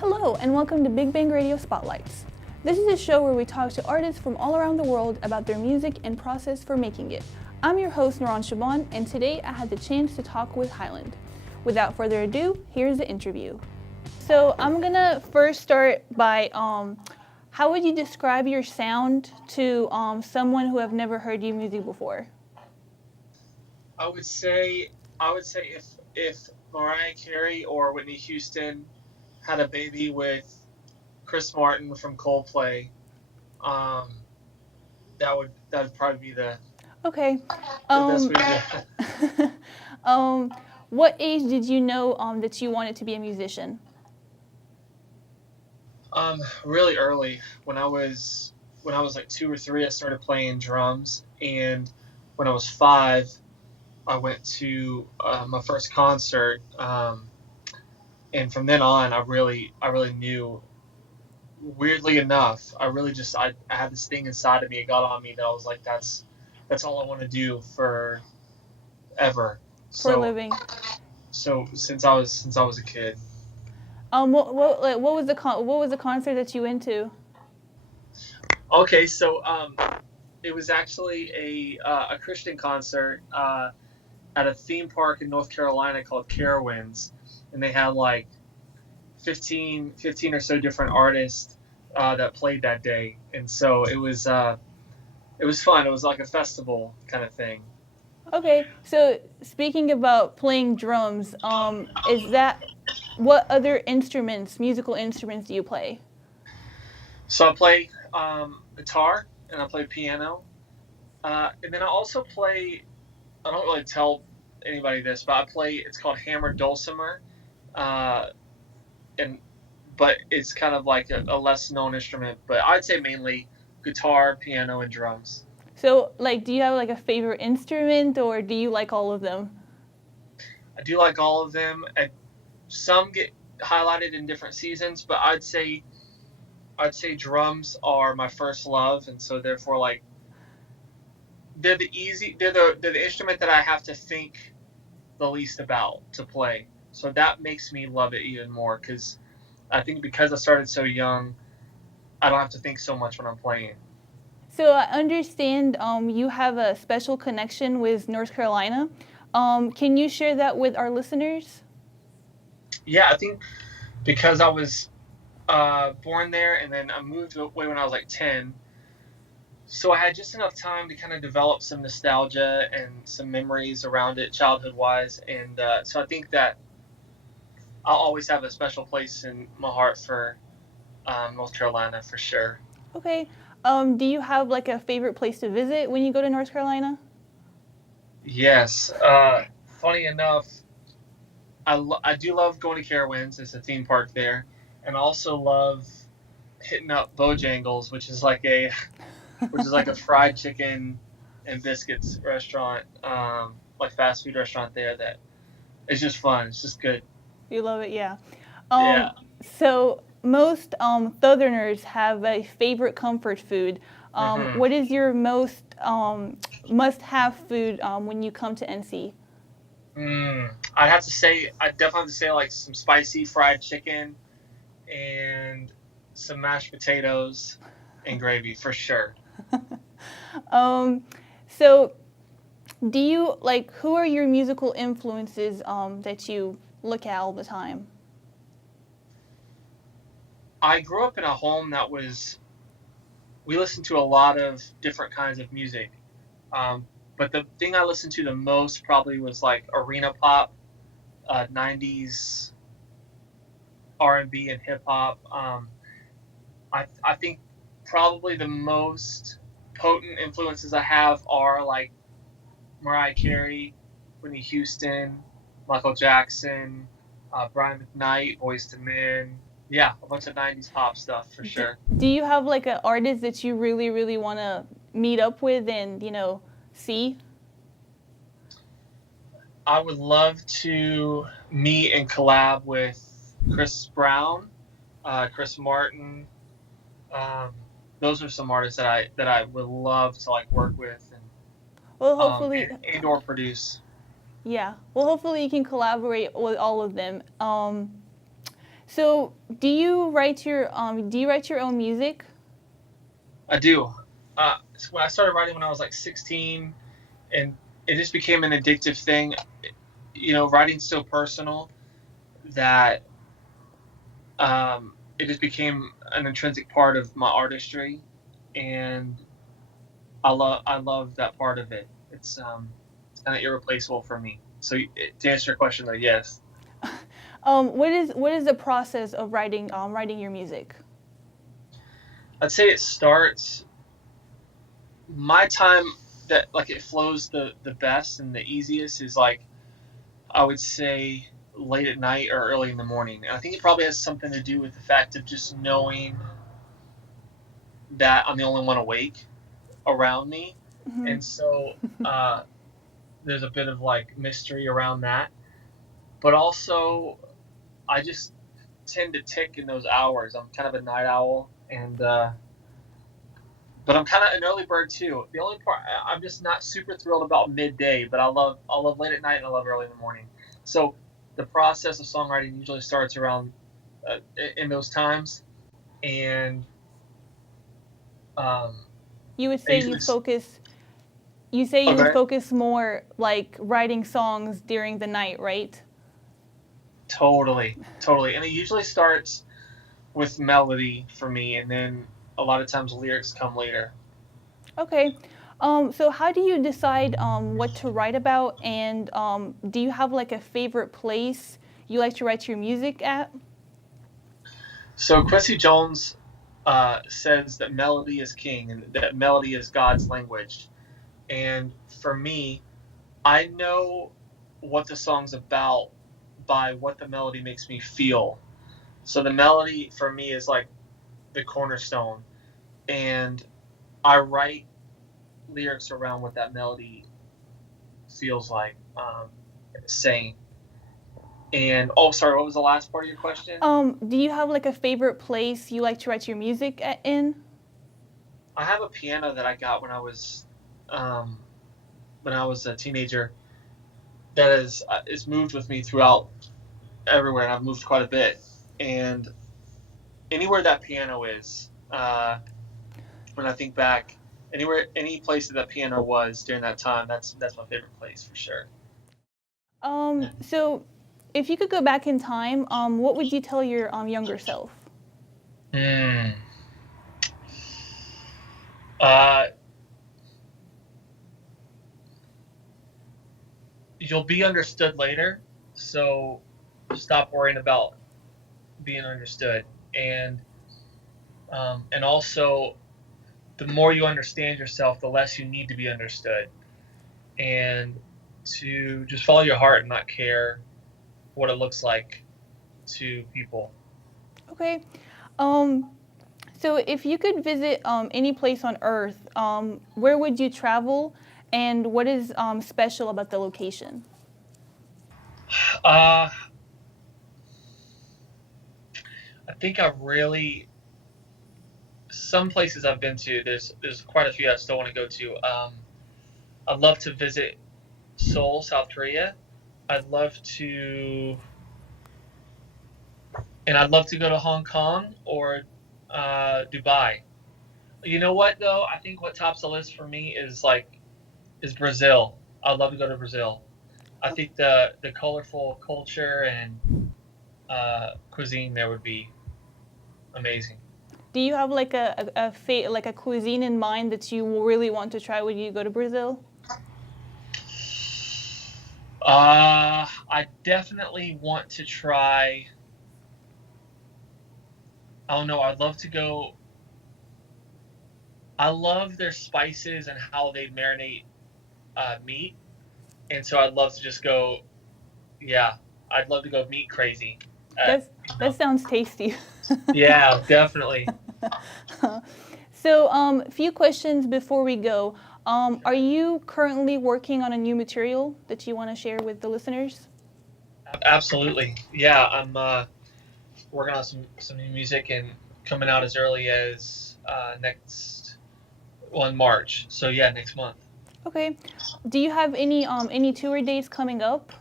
Hello, and welcome to Big Bang Radio Spotlights. This is a show where we talk to artists from all around the world about their music and process for making it. I'm your host, Nouran, and today I had the chance to talk with HYLYND. Without further ado, here's the interview. So I'm gonna first start by, how would you describe your sound to someone who have never heard your music before? I would say if Mariah Carey or Whitney Houston had a baby with Chris Martin from Coldplay, um, that would probably be Okay. the best Um, way to do it. what age did you know that you wanted to be a musician? Really early when I was like 2 or 3, I started playing drums, and when I was 5, I went to my first concert, and from then on, I really knew. Weirdly enough, I had this thing inside of me. It got on me that I was like, that's all I want to do forever. For a So living. since I was a kid. What was the concert that you went to? Okay, so it was actually a Christian concert at a theme park in North Carolina called Carowinds, and they had like 15 or so different artists that played that day, and so it was fun. It was like a festival kind of thing. Okay, so speaking about playing drums, is that what other musical instruments do you play? So I play guitar and I play piano, and then I also play. I don't really tell anybody this, but I play. It's called hammered dulcimer, uh, and but it's kind of like a less known instrument. But I'd say mainly guitar, piano, and drums. So, do you have a favorite instrument, or do you like all of them? I do like all of them. And some get highlighted in different seasons, but I'd say drums are my first love, and so therefore, like, they're the instrument that I have to think the least about to play. So that makes me love it even more because I think because I started so young, I don't have to think so much when I'm playing. So I understand you have a special connection with North Carolina. Can you share that with our listeners? Yeah, I think because I was born there and then I moved away when I was like 10. So I had just enough time to kind of develop some nostalgia and some memories around it, childhood wise. And so I think that I'll always have a special place in my heart for North Carolina for sure. Okay. Do you have a favorite place to visit when you go to North Carolina? Yes. Funny enough, I do love going to Carowinds. It's a theme park there. And I also love hitting up Bojangles, which is like a fried chicken and biscuits restaurant, like fast food restaurant there that is just fun. It's just good. You love it, yeah. Yeah. So most Southerners have a favorite comfort food. hmm What is your most must-have food when you come to NC? I'd definitely have to say like some spicy fried chicken and some mashed potatoes and gravy for sure. Um, so do you who are your musical influences that you look at all the time? I grew up in a home we listened to a lot of different kinds of music. But the thing I listened to the most probably was like arena pop, 90s R&B and hip hop. I think probably the most potent influences I have are like Mariah Carey, Whitney Houston, Michael Jackson, Brian McKnight, Boyz II Men. Yeah, a bunch of 90s pop stuff for Do, sure. do you have an artist that you really, really want to meet up with and see? I would love to meet and collab with Chris Brown, Chris Martin. Um, those are some artists that I would love to like work with and Well, um, hopefully, and, and or produce. yeah. Well, hopefully you can collaborate with all of them. So, do you write your own music? I do. So when I started writing when I was like 16, and it just became an addictive thing. Writing's so personal that it just became an intrinsic part of my artistry, and I love that part of it. It's kind of irreplaceable for me. So to answer your question, though, yes, What is the process of writing your music? I'd say it starts my time that like it flows the best and the easiest is like I would say late at night or early in the morning. And I think it probably has something to do with the fact of just knowing that I'm the only one awake around me, Hmm. and so uh, there's a bit of like mystery around that. But also, I just tend to tick in those hours. I'm kind of a night owl, and but I'm kind of an early bird too. The only part I'm just not super thrilled about midday, but I love late at night and I love early in the morning. So the process of songwriting usually starts around in those times, and um, You would I say usually you focus. You say you would okay, focus more like writing songs during the night, right? totally, and it usually starts with melody for me, and then a lot of times lyrics come later. Okay. So how do you decide what to write about, and do you have like a favorite place you like to write your music at? So Quincy Jones says that melody is king and that melody is God's language. And for me, I know what the song's about by what the melody makes me feel. So the melody for me is like the cornerstone, and I write lyrics around what that melody feels like saying. And oh, sorry, what was the last part of your question? Do you have like a favorite place you like to write your music in? I have a piano that I got um, when I was a teenager that is moved with me throughout everywhere, and I've moved quite a bit. And anywhere that piano is, when I think back, any place that that piano was during that time, that's my favorite place for sure. So if you could go back in time, what would you tell your younger self? Mm. Uh, you'll be understood later, so stop worrying about being understood, and also the more you understand yourself, the less you need to be understood, and to just follow your heart and not care what it looks like to people. Okay. Um, so if you could visit any place on Earth, where would you travel, and what is special about the location? Uh, I think I really some places I've been to. There's quite a few I still want to go to. I'd love to visit Seoul, South Korea. I'd love to, and I'd love to go to Hong Kong or Dubai. You know what though? I think what tops the list for me is Brazil. I'd love to go to Brazil. I think the colorful culture and cuisine there would be amazing. Do you have like like a cuisine in mind that you really want to try when you go to Brazil? I definitely want to try. I don't know. I'd love to go. I love their spices and how they marinate meat, and so I'd love to just go. Yeah, I'd love to go meat crazy. At, That's you that know. sounds tasty. Yeah, definitely. So, a few questions before we go. Are you currently working on a new material that you want to share with the listeners? Absolutely. Yeah, I'm working on some new music and coming out as early as in March. So yeah, next month. Okay. Do you have any tour dates coming up?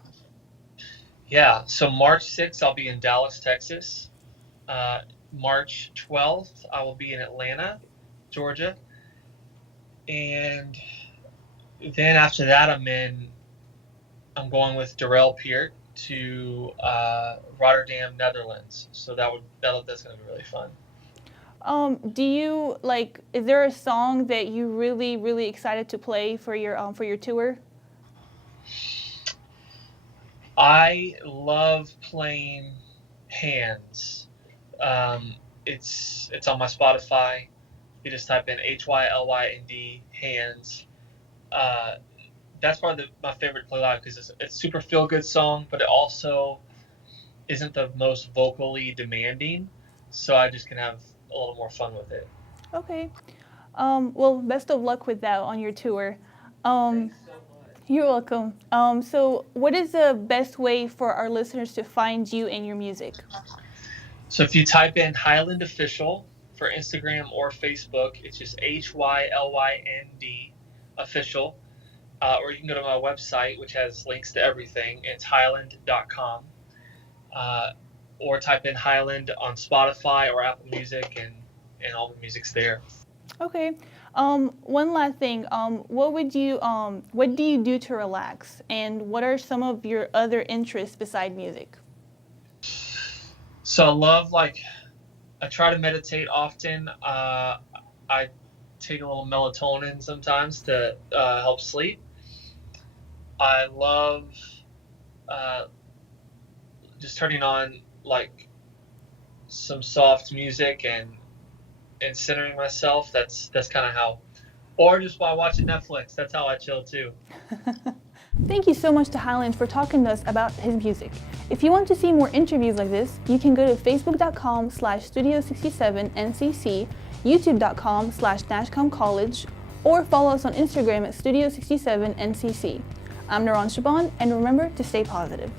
Yeah, so March 6th I'll be in Dallas, Texas, March 12th, I will be in Atlanta, Georgia. And then after that, I'm going with Darrell Peart to Rotterdam, Netherlands. So that's going to be really fun. Do you like? Is there a song that you really excited to play for your tour? I love playing Hands. It's on my Spotify. You just type in HYLYND Hands. That's probably my favorite play live because it's super feel good song, but it also isn't the most vocally demanding, so I just can have a little more fun with it. Okay. Well, best of luck with that on your tour. Thanks so much. You're welcome. So, what is the best way for our listeners to find you and your music? So if you type in HYLYND Official for Instagram or Facebook, it's just HYLYND Official. Or you can go to my website, which has links to everything. It's HYLYND.com. Or type in HYLYND on Spotify or Apple Music, and all the music's there. Okay. One last thing. What do you do to relax? And what are some of your other interests beside music? So I try to meditate often. I take a little melatonin sometimes to help sleep. I love just turning on like some soft music and centering myself. That's kind of how, or just while watching Netflix. That's how I chill too. Thank you so much to HYLYND for talking to us about his music. If you want to see more interviews like this, you can go to facebook.com/Studio67NCC, youtube.com/NashcomCollege, or follow us on Instagram at Studio67NCC. I'm Nouran Shaban, and remember to stay positive.